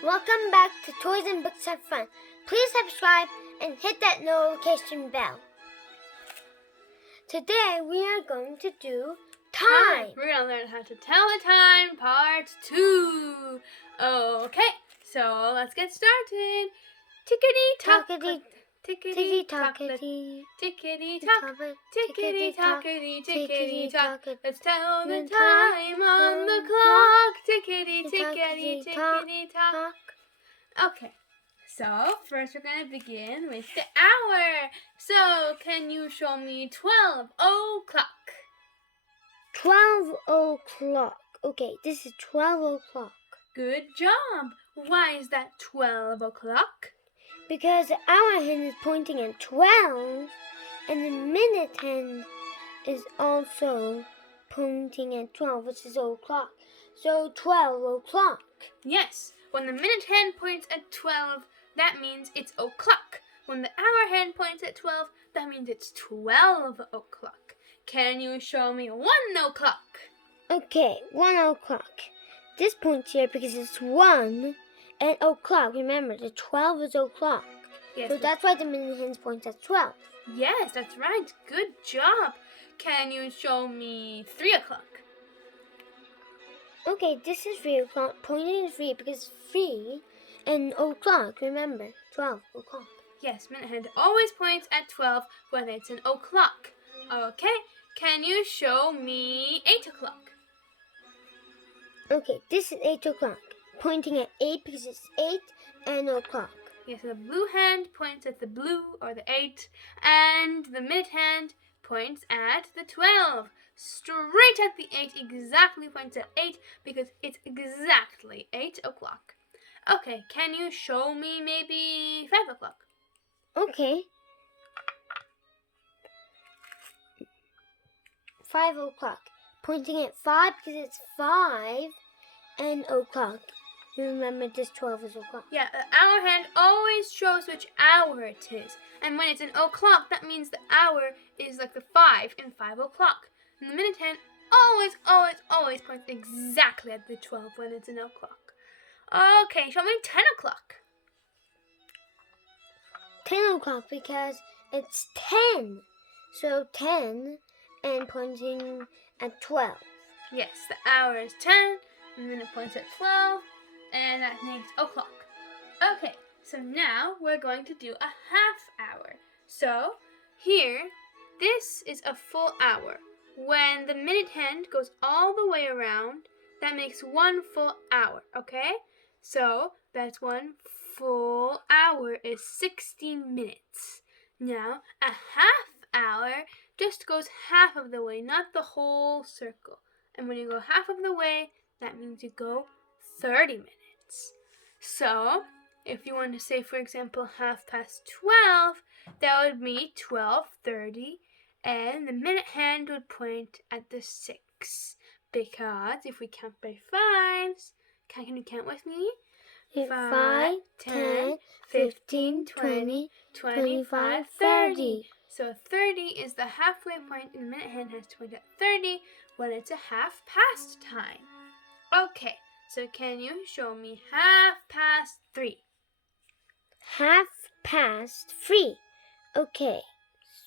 Welcome back to Toys and Books Have Fun. Please subscribe and hit that notification bell. Today we are going to do time. We're going to learn how to tell the time, part 2. Okay, so let's get started. Tickety-tock. Tockety, Tickety-tock. tockety, Tickety-tock. Tickety-tockety, tickety-tock. Let's tell the time on the clock. Tickety-tickety, tickety-tock. Okay, so first we're going to begin with the hour. So can you show me 12 o'clock? 12 o'clock. Okay, this is 12 o'clock. Good job. Why is that 12 o'clock? Because the hour hand is pointing at 12, and the minute hand is also pointing at 12, which is o'clock. So 12 o'clock. Yes, when the minute hand points at 12, that means it's o'clock. When the hour hand points at 12, that means it's 12 o'clock. Can you show me 1 o'clock? Okay, 1 o'clock. This points here because it's 1 and o'clock. Remember, the 12 is o'clock. Yes, So that's why the minute hand points at 12. yes, that's right. Good job. Can you show me 3 o'clock? Okay, this is 3 o'clock, pointing at 3 because 3 and o'clock. Remember, 12 o'clock. Yes, minute hand always points at 12 when it's an o'clock. Okay, can you show me 8 o'clock? Okay, this is 8 o'clock, pointing at 8 because it's 8 and o'clock. Yes, the blue hand points at the blue or the 8, and the minute hand points at the 12. Straight at the 8, exactly points at 8 because it's exactly 8 o'clock. Okay, can you show me maybe 5 o'clock? Okay. 5 o'clock, pointing at 5 because it's 5 and o'clock. You remember this 12 is o'clock. Yeah, the hour hand always shows which hour it is. And when it's an o'clock, that means the hour is like the 5 in 5 o'clock. And the minute hand always points exactly at the 12 when it's an o'clock. Okay, show me 10 o'clock. 10 o'clock because it's 10. So 10 and pointing at 12. Yes, the hour is 10, and the minute points at 12, and that makes o'clock. Okay, so now we're going to do a half hour. So here, this is a full hour. When the minute hand goes all the way around, that makes 1 full hour, okay? So that's 1 full hour is 60 minutes. Now, a half hour just goes half of the way, not the whole circle. And when you go half of the way, that means you go 30 minutes. So, if you want to say, for example, 12:30, that would be 12:30, and the minute hand would point at the 6. Because if we count by 5s, can you count with me? 5, 10, 15, 20, 25, 30. So 30 is the halfway point, and the minute hand has to point at 30 when it's a half past time. Okay, so can you show me 3:30? 3:30. Okay,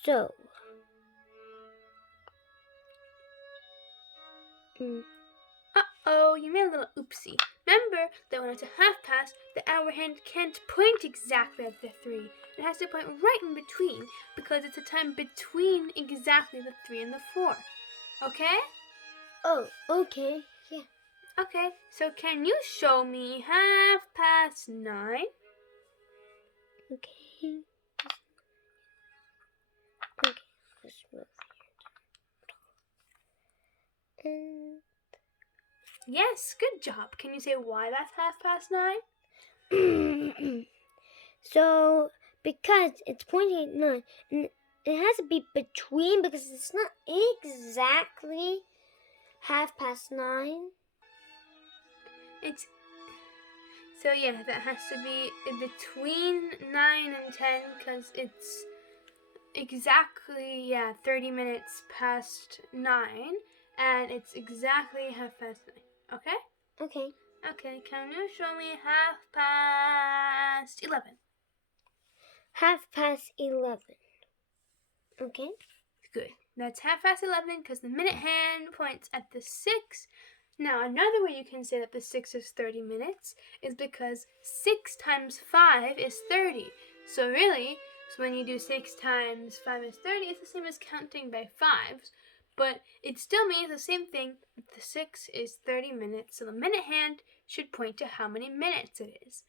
so. Uh-oh, you made a little oopsie. Remember that when it's a half past, the hour hand can't point exactly at the 3. It has to point right in between because it's a time between exactly the 3 and the 4. Okay? Oh, okay. Yeah. Okay, so can you show me 9:30? Okay. Okay, let's move here. Yes, good job. Can you say why that's 9:30? So, because it's pointing at 9, and it has to be between because it's not exactly 9:30. So yeah, that has to be between 9 and 10 because it's exactly 30 minutes past 9, and it's exactly 9:30. Okay? Okay. Okay, can you show me 11:30? 11:30. Okay. Good. That's 11:30 because the minute hand points at the 6. Now, another way you can say that the 6 is 30 minutes is because 6 times 5 is 30. So really, when you do 6 times 5 is 30, it's the same as counting by 5s. But it still means the same thing. The 6 is 30 minutes, so the minute hand should point to how many minutes it is.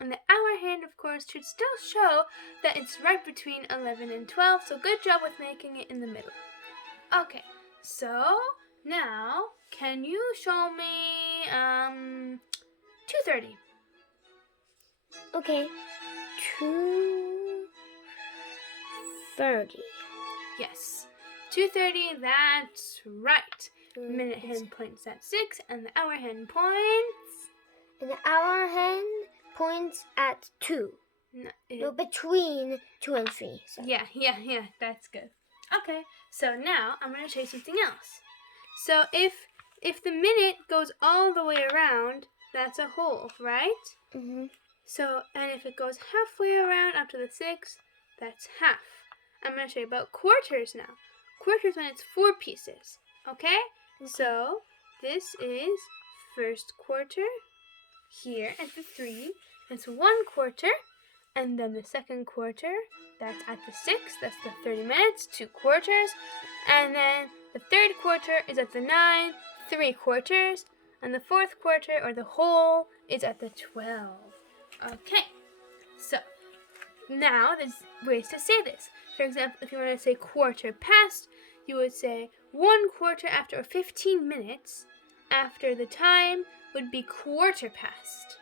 And the hour hand, of course, should still show that it's right between 11 and 12, so good job with making it in the middle. Okay, so now, can you show me 2:30? Okay. 2:30. Yes, 2:30, that's right. Minute hand points at 6, and the hour hand points... And the hour hand points at 2. No, between 2 and 3. So. Yeah, that's good. Okay, so now I'm going to show you something else. So if the minute goes all the way around, that's a whole, right? Mm-hmm. So, and if it goes halfway around up to the 6, that's half. I'm going to show you about quarters now. Quarters when it's 4 pieces, okay? So, this is first quarter. Here at the 3, it's 1 quarter. And then the second quarter, that's at the 6, that's the 30 minutes, 2 quarters. And then the third quarter is at the 9, 3 quarters. And the fourth quarter, or the whole, is at the 12. Okay, so now there's ways to say this. For example, if you want to say quarter past, you would say 1 quarter after, or 15 minutes after the time would be quarter past.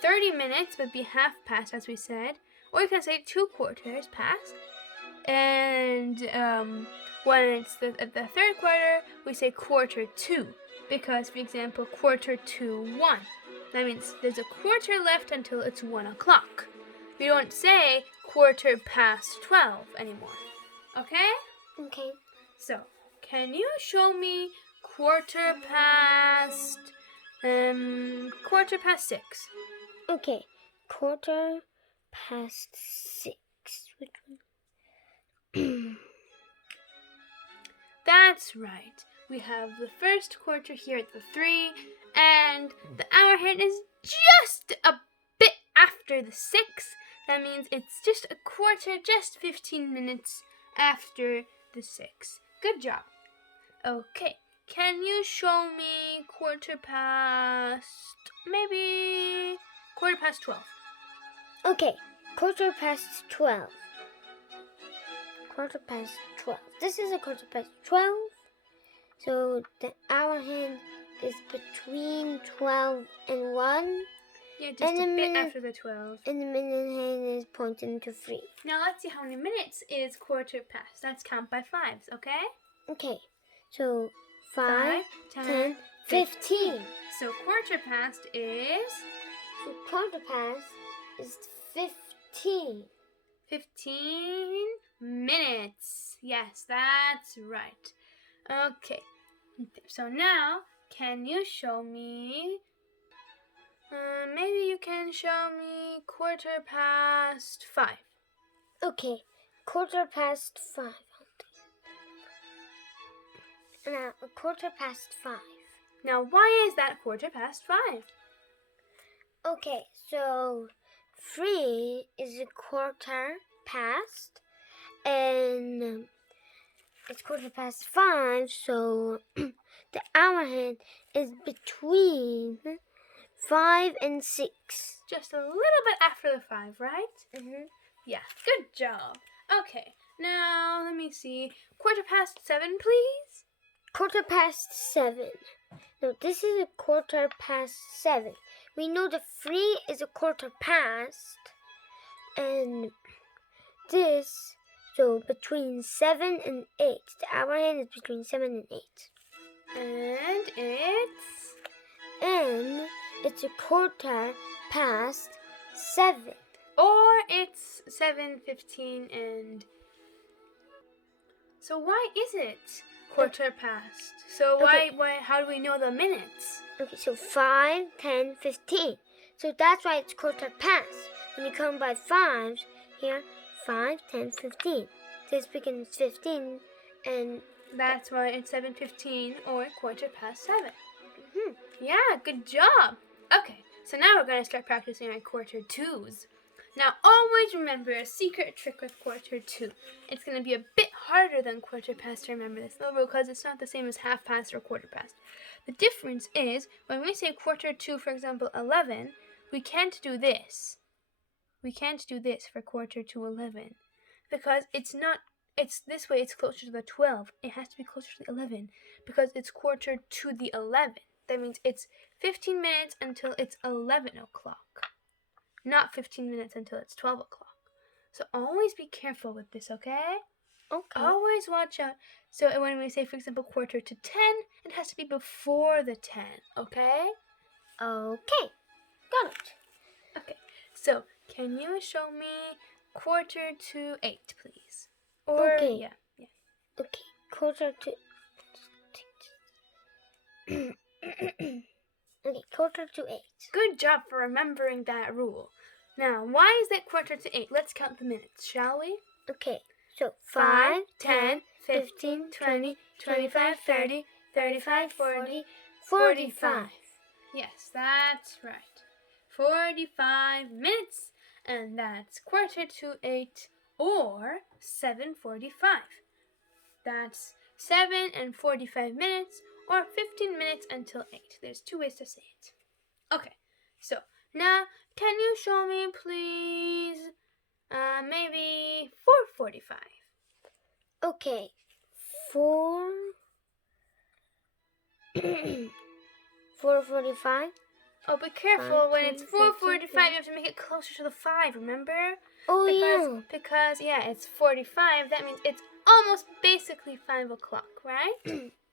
30 minutes would be half past, as we said, or you can say 2 quarters past. And when it's the third quarter, we say quarter to, because, for example, quarter to 1. That means there's a quarter left until it's 1 o'clock. We don't say quarter past 12 anymore. Okay? Okay. So, can you show me quarter past 6? Okay, 6:15. Which one? That's right. We have the first quarter here at the 3, and the hour hand is just a bit after the 6. That means it's just a quarter, just 15 minutes after the 6. Good job. Okay, can you show me quarter past 12? Okay, 12:15. 12:15. This is a 12:15. So the hour hand is between 12 and 1. Yeah, just a bit after the 12. And the minute hand is pointing to 3. Now let's see how many minutes is quarter past. Let's count by 5s, okay? Okay, so 5, 10, 15. So quarter past is... So quarter past is 15. 15 minutes. Yes, that's right. Okay, so now can you show me... maybe you can show me quarter past 5. Okay, 5:15. Now, 5:15. Now, why is that quarter past 5? Okay, so 3 is a quarter past, and it's 5:15, so the hour hand is between 5 and 6. Just a little bit after the 5, right? Mm-hmm. Yeah, good job. Okay, now let me see. Quarter past 7, please. 7:15. No, this is a 7:15. We know the 3 is a quarter past, and this, so between 7 and 8. The hour hand is between 7 and 8. And it's a 7:15. Or it's 7:15 and... So why is it quarter past. So Okay. why? How do we know the minutes? Okay, so 5, 10, 15. So that's why it's quarter past. When you come by fives, here, 5, 10, 15. This begins 15, and That's why it's 7:15 or quarter past 7. mhm. Yeah, good job. Okay, so now we're going to start practicing our quarter twos. Now, always remember a secret trick with quarter two. It's going to be a bit harder than quarter past to remember this little rule because it's not the same as half past or quarter past. The difference is when we say quarter two, for example, 11, we can't do this. We can't do this for quarter to 11 because it's this way, it's closer to the 12. It has to be closer to the 11 because it's quarter to the 11. That means it's 15 minutes until it's 11 o'clock, not 15 minutes until it's 12 o'clock. So always be careful with this, okay? Okay. Always watch out. So when we say, for example, quarter to 10, it has to be before the 10, okay? Okay. Got it. Okay, so can you show me quarter to 8, please? Or, Okay. Yeah. Okay. Quarter to. Okay, quarter to 8. Good job for remembering that rule. Now, why is it quarter to 8? Let's count the minutes, shall we? Okay, so 5, 5, 10, 15, 20, 25, 30, 35, 40, 45. Yes, that's right. 45 minutes, and that's quarter to 8 or 7:45. That's 7 and 45 minutes or 15 minutes until 8. There's 2 ways to say it. Okay, so now can you show me, please, maybe 4:45? Okay, 4:45. Oh, be careful. When 5, it's 10, 4:45, you have to make it closer to the 5, remember? Oh, yeah. Because, it's 45. That means it's almost basically 5 o'clock, right?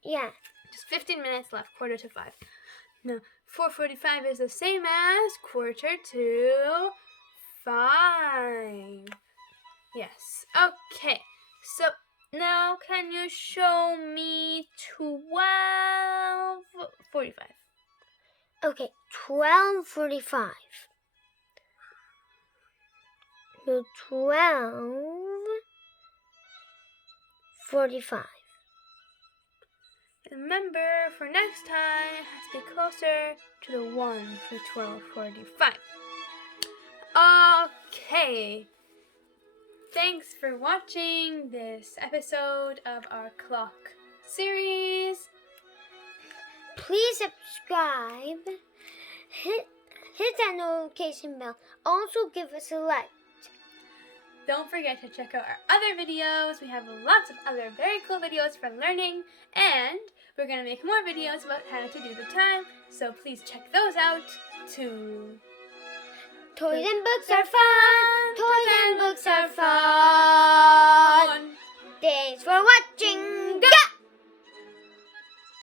Yeah. Just 15 minutes left, quarter to 5. Now, 4:45 is the same as quarter to 5. Yes. Okay. So, now can you show me 12:45? Okay, 12:45. So 12:45. Remember, for next time, it has to be closer to the 1 for 12:45. Okay. Thanks for watching this episode of our clock series. Please subscribe. Hit that notification bell. Also give us a like. Don't forget to check out our other videos. We have lots of other very cool videos for learning, and we're going to make more videos about how to do the time, so please check those out too. Toys and books are fun. Toys and books